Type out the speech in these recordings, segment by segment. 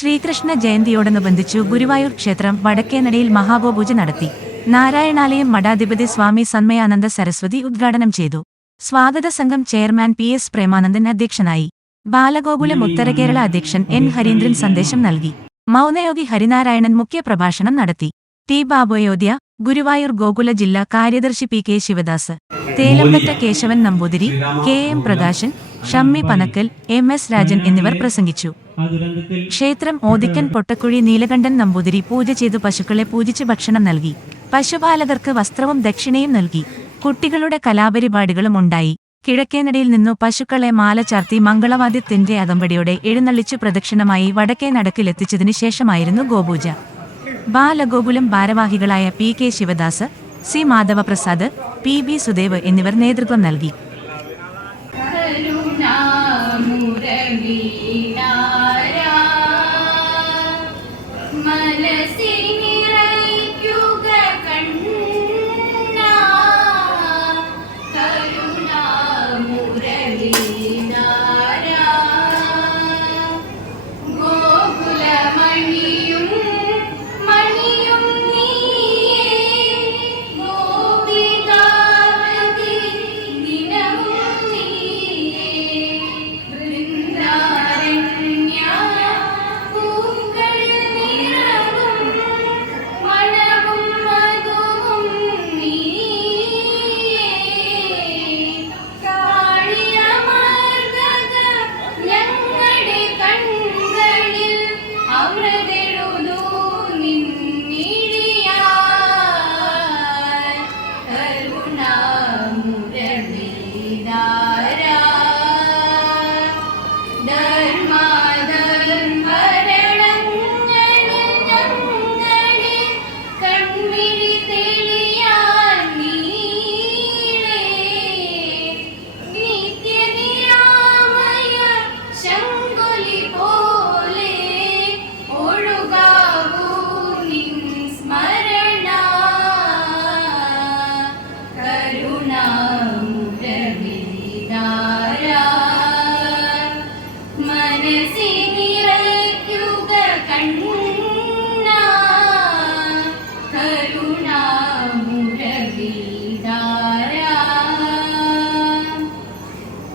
ശ്രീകൃഷ്ണ ജയന്തിയോടനുബന്ധിച്ചു ഗുരുവായൂർ ക്ഷേത്രം വടക്കേനടയിൽ മഹാഗോപൂജ നടത്തി. നാരായണാലയം മഠാധിപതി സ്വാമി സന്മയാനന്ദ സരസ്വതി ഉദ്ഘാടനം ചെയ്തു. സ്വാഗത സംഘം ചെയർമാൻ PS പ്രേമാനന്ദൻ അധ്യക്ഷനായി. ബാലഗോകുലം ഉത്തരകേരള അധ്യക്ഷൻ N ഹരീന്ദ്രൻ സന്ദേശം നൽകി. മൗനയോഗി ഹരിനാരായണൻ മുഖ്യപ്രഭാഷണം നടത്തി. T ബാബുയോധ്യ, ഗുരുവായൂർ ഗോകുല ജില്ലാ കാര്യദർശി PK Sivadas, Thelampatta Keshavan Namboothiri, KM Prakashan, Shammi Panakkal, MS Rajan എന്നിവർ പ്രസംഗിച്ചു. ക്ഷേത്രം ഓദിക്കൻ പൊട്ടക്കുഴി നീലകണ്ഠൻ നമ്പൂതിരി പൂജ ചെയ്തു പശുക്കളെ പൂജിച്ച് ഭക്ഷണം നൽകി. പശുപാലകർക്ക് വസ്ത്രവും ദക്ഷിണയും നൽകി. കുട്ടികളുടെ കലാപരിപാടികളും ഉണ്ടായി. കിഴക്കേനടയിൽ നിന്നു പശുക്കളെ മാല ചാർത്തി മംഗളവാദ്യത്തിന്റെ അകമ്പടിയോടെ എഴുന്നള്ളിച്ചു പ്രദക്ഷിണമായി വടക്കേ നടക്കിലെത്തിച്ചതിനു ശേഷമായിരുന്നു ഗോപൂജ. ബാലഗോകുലം ഭാരവാഹികളായ PK Sivadas, C മാധവപ്രസാദ്, PB Sudev എന്നിവർ നേതൃത്വം നൽകി.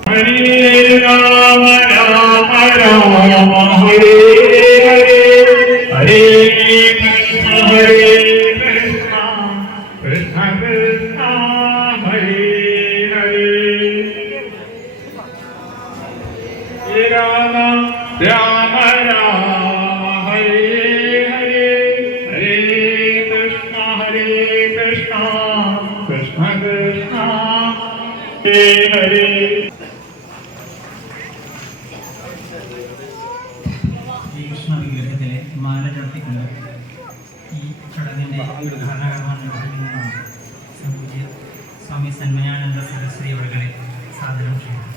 Hare Rama Rama Rama Hare Hare Hare Krishna Hare Krishna Krishna Krishna Hare Hare Hare Rama Rama Rama Hare Hare Hare Krishna Krishna Krishna Hare Hare. Sreekrishna വിഗ്രഹത്തിലെ മാല ചാർത്തിക്കൊണ്ട് ഈ ചടങ്ങിൻ്റെ ഉദ്ഘാടനകർമ്മം നിർവഹിക്കുന്നതാണ് സ്വാമി സന്മയാനന്ദ സരസ്വതി അവരുടെ സാധനം ചെയ്യുന്നത്.